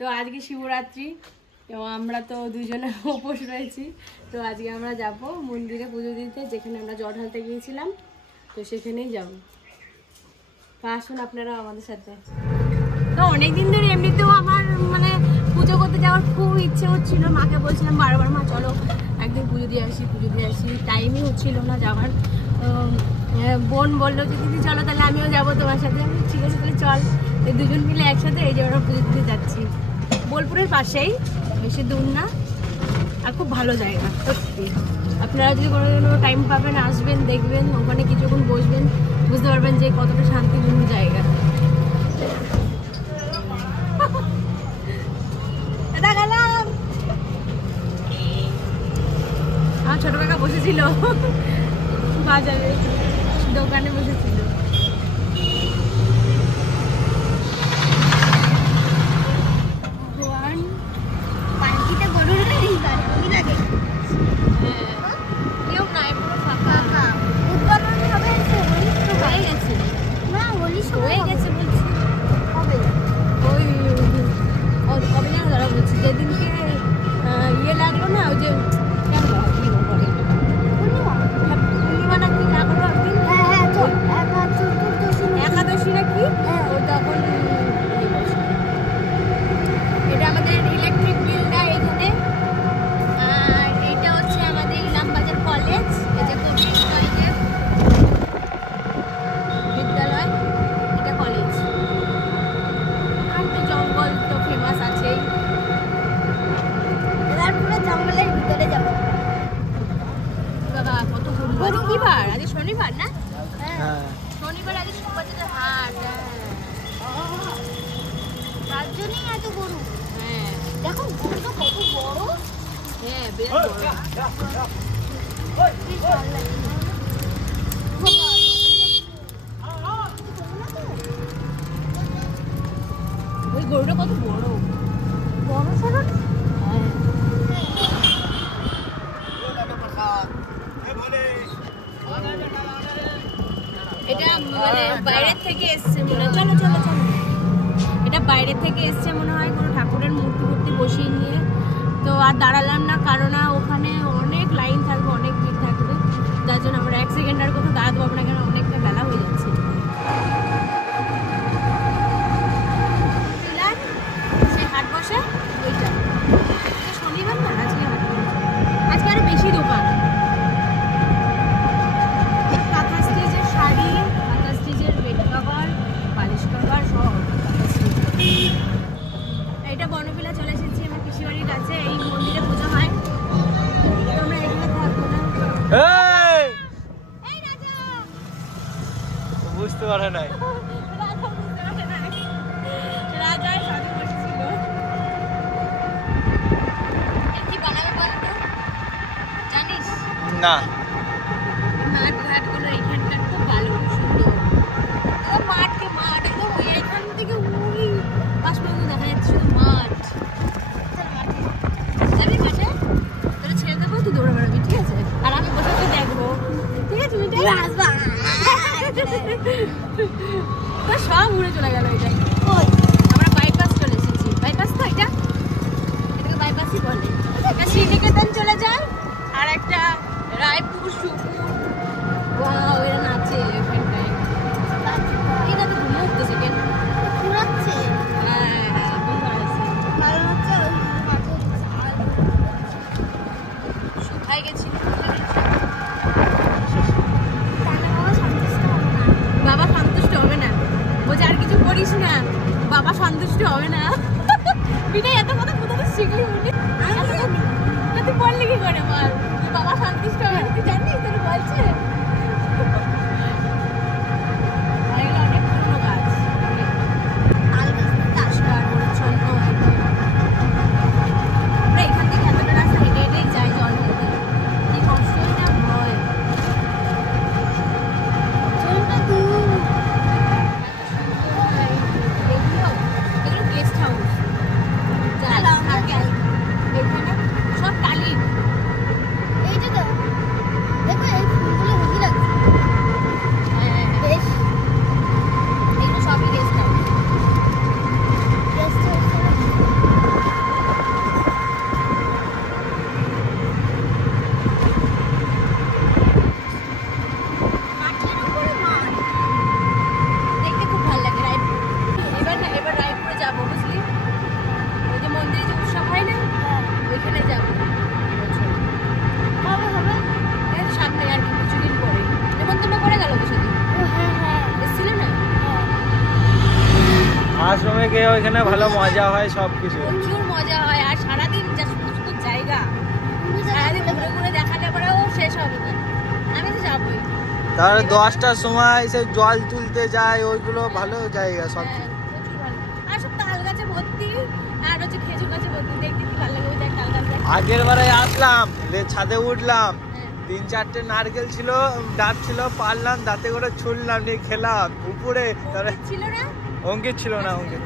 তো আজকে শিবরাত্রি, তো আমরা তো দুজনে উপোস রয়েছি। তো আজকে আমরা যাব মন্দিরে পুজো দিতে, যেখানে আমরা জল ঢালতে গিয়েছিলাম, তো সেখানেই যাব। তো আসুন আপনারা আমাদের সাথে। তো অনেকদিন ধরে এমনিতেও আমার মানে পুজো করতে যাওয়ার খুব ইচ্ছে হচ্ছিল, মাকে বলছিলাম বারবার, মা চলো একদিন পুজো দিয়ে আসি, টাইমই হচ্ছিল না যাওয়ার। তো বোন বললো যে দিদি চলো তাহলে আমিও যাবো তোমার সাথে। ঠিক আছে তাহলে চল, এই দুজন মিলে একসাথে এই যে আমরা পুজো দিতে যাচ্ছি। বোলপুরের পাশেই, বেশি দূর না, আর খুব ভালো জায়গা সত্যি। আপনারা যদি কোনো টাইম পাবেন আসবেন, দেখবেন, ওখানে কিছুক্ষণ বসবেন, বুঝতে পারবেন যে কতটা শান্তিপূর্ণ জায়গা। আমার ছোট কাকা বসেছিল বাজারে, দোকানে বসেছিল। যেদিনকে ইয়ে লাগলো না, ওই যে একাদশী নাকি, ওই তখন এটা আমাদের ইলেকট্রিক বিলটা এখানে। আর এটা হচ্ছে আমাদের ইলামবাজার কলেজ, এই যে বিদ্যালয়, এটা কলেজ। আর তো জঙ্গল তো ফেমাস আছেই। জঙ্গলের ভিতরে যাবো। বাবা কত গরু, কি বার? আজ শনিবার না? হ্যাঁ শনিবার, আজ সুবাজারের হাট, তার জন্যই এত গরু। হ্যাঁ দেখো গরুটা কত বড়। হ্যাঁ বেশ বড়। ওই গরুটা কত বড় বড় সড়ো। এটা মানে বাইরের থেকে এসছে মনে হয়। চলো চলো চলো, এটা বাইরের থেকে এসছে মনে হয়, কোনো ঠাকুরের মূর্তি বসিয়ে নিয়ে। তো আর দাঁড়ালাম না, কারণ ওখানে অনেক লাইন থাকবে, অনেক ভিড় থাকবে, যার জন্য আমরা 1 সেকেন্ড আর কোথাও দাঁড়াতে পারবো না, কেন অনেকটা বেলা হয়ে যাচ্ছে। সে হাট বসে ওইটা শনিবার না, আজকে হাট, আজকে আরো বেশি দোকান। এটা বনবিলা চলে এসেছি আমার পিসিবাড়ির কাছে, এই মন্দিরে পুজো হয়। তোমরা এখানে থাকবো না। এই রাজা বুঝতে পারে নাই, রাজা সাথে বসেছিল। কি বানাবে বল তো, জানিস? না মাঠ ঘাট গুলো এইখানকার খুব ভালো, সুন্দর। মাঠ একদম এইখান থেকে ওই পাশ পর্যন্ত দেখা যাচ্ছে শুধু মাঠ। যাবি মাঠে? তোরা ছেড়ে দেবো, তুই দৌড়ে বেড়াবি, ঠিক আছে? আর আমি বসে বসে দেখবো, ঠিক আছে? তুমি আসবা, তো সব উড়ে চলে গেল। এটা আমরা বাইপাস চলে এসেছি। বাইপাস তো এটা, এটাকে বাইপাসই বলে। একটা শ্রীনিকেতন চলে যায়, আর একটা রায়পুর, সুপুর। ওয়াও, এরা নাচে ওখানটায়। এটা তো ঘুমে উঠতেছে কেন? ঘুরাচ্ছে। হ্যাঁ ঘুম আসছে, ভালো হচ্ছে। শুকাই গেছিল। বাবা সন্তুষ্ট হবে না, বলছে আর কিছু করিস না, বাবা সন্তুষ্ট হবে না। বিনা এত কথা কোথাও শিখলি বুঝলি? তুই বললি কি করে বল, বাবা সন্তুষ্ট হবে না? তুই জানিস তোর বলছে। অনেক পুরনো গাছ, আমরা এখান থেকে এতটা রাস্তা হেঁটে হেঁটেই যাই জল খেতে, কি কষ্টই না হয়। এগুলো গেস্ট হাউস, এখানে সব টালির। এই যে দেখো এই ফুলগুলো ওইখানে ভালো মজা হয় সবকিছু, প্রচুর মজা হয়। আর সারাদিন যা সুন্দর সুন্দর জায়গা, সারাদিন ঘুরে ঘুরে দেখালে পরেও শেষ হবে না। আমি তো যাবোই। তার 10টার সময় সে জল তুলতে যায়, ওইগুলো ভালো জায়গা সব। প্রচুর ভালো। আর সব তাল গাছে ভর্তি, আর হচ্ছে খেজুর গাছে ভর্তি। দেখতে কি ভালো লাগে ওই দেখ তাল গাছে। আগের বারে আসলাম, ছাদে উঠলাম, 3-4টে নারকেল ছিল, দাঁত ছিল, পারলাম, দাঁতে করে ছুললাম, নিয়ে খেলাম উপরে। ছিল না অঙ্কিত ছিল না, অঙ্কিত।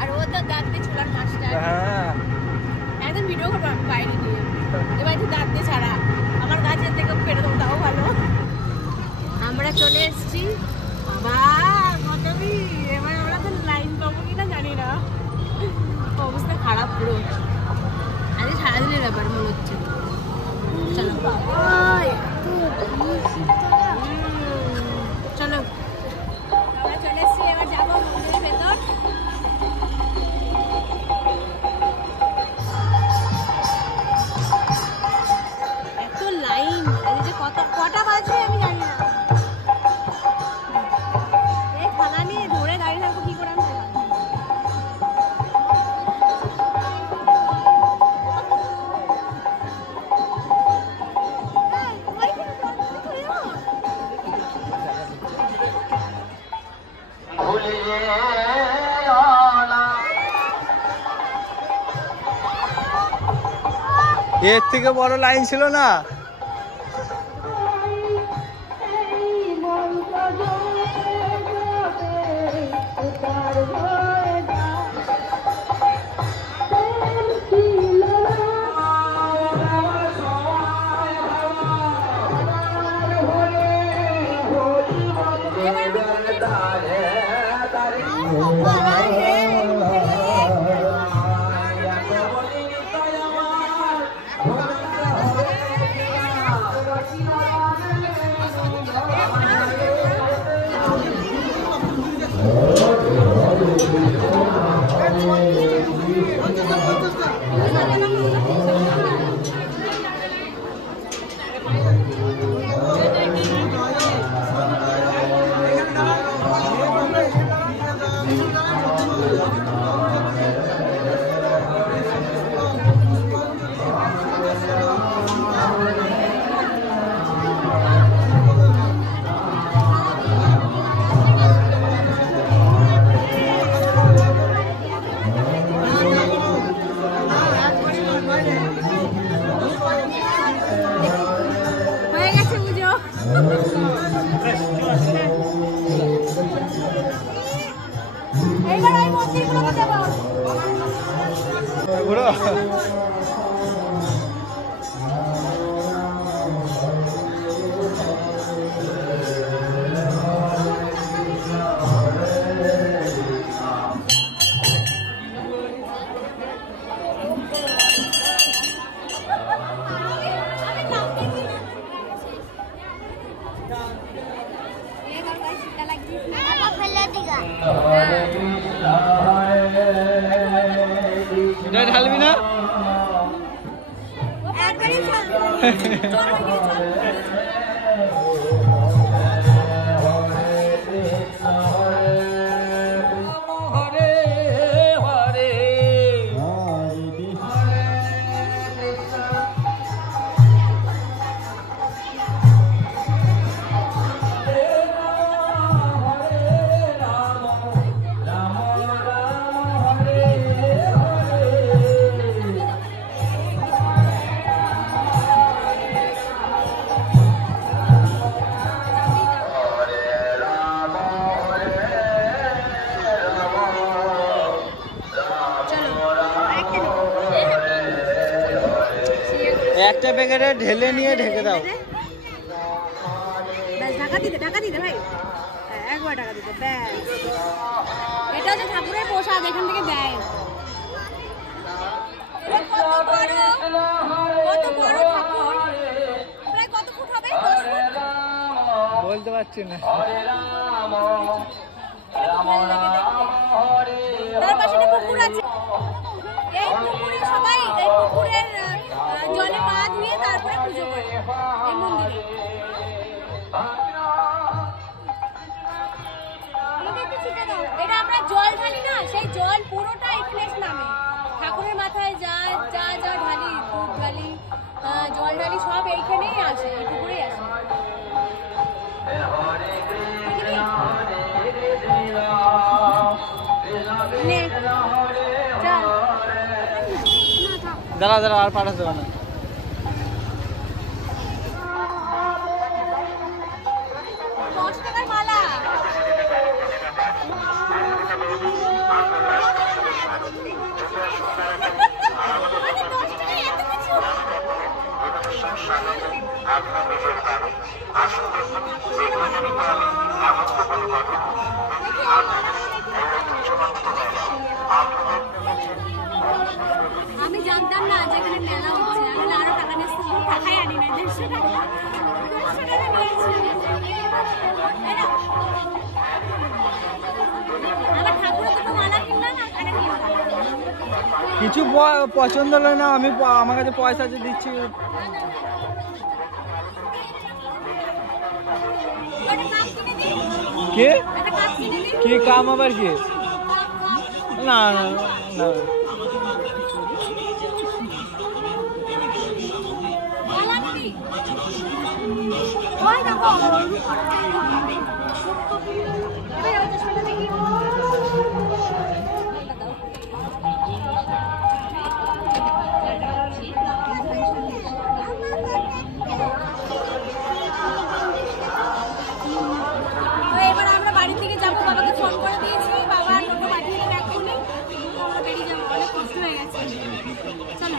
আর ও তো দাঁত দিয়ে ছোলার মাছটা। হ্যাঁ, একদম ভিডিও করবো আমি বাইরে গিয়ে, এবার একটু দাঁত দিয়ে ছাড়া আমার গাছের থেকে ফেলে দেবো, তাও ভালো। আমরা চলে এসেছি আবার মতবি। এবার আমরা তো লাইন পাবো কিনা জানি না, অবস্থা খারাপ পুরো। আজকে সারাদিনের ব্যাপার মনে হচ্ছে। চলো চলো, আমরা চলে এসেছি, এবার যাবো মন্দিরের ভেতর। এত লাইন, যে কটা বাজে আমি জানি না। এই খানা নিয়ে ধরে দাঁড়িয়ে থাকবো কি করে আমি জানি না। এর থেকে বড় লাইন ছিল না। ঢালবি না? একটা প্যাকেটে ঢেলে নিয়ে ঢেকে দাও। ঢাকা দিতে ভাই, একবার টাকা দিতে ব্যাস। এটা হচ্ছে ঠাকুরের প্রসাদ, এখান থেকে দেয়। কত বড় ঠাকুর, প্রায় কত ফুট হবে? 10 ফুট বলতে পারছি না। তার পাশে একটা পুকুর আছে, এই পুকুরে সবাই এই পুকুরের জলে পা ধুয়ে তারপরে পুজো করে এই মন্দিরে। এটা আমরা জল ঢালি জল পুরোটা এখানে নামে, ঠাকুরের মাথায় যা যা যা ঢালি, দুধ ঢালি, জল ঢালি, সব এইখানেই আসে, এই পুকুরেই আসে। দাঁড়া দাঁড়া, আর পাঠাতে হবে না। আমি জানতাম না যে এখানে মেলা হচ্ছে, আমি আরো টাকা নিয়ে টাকাই আনি না, 150 টাকা আমার ঠাকুরের দুটো মালা কিনলাম না, আর কি কিছু পছন্দ হলো না, আমি আমার কাছে পয়সা আছে দিচ্ছি। কে কি কাম আবার কি? না না না, এবার আমরা বাড়ি থেকে যাবো, বাবাকে ফোন করে দিয়েছি, বাবা টোটো পাঠিয়ে দেন এখনই, আমরা বেরিয়ে যাবো, অনেক কষ্ট হয়ে গেছে। চলো।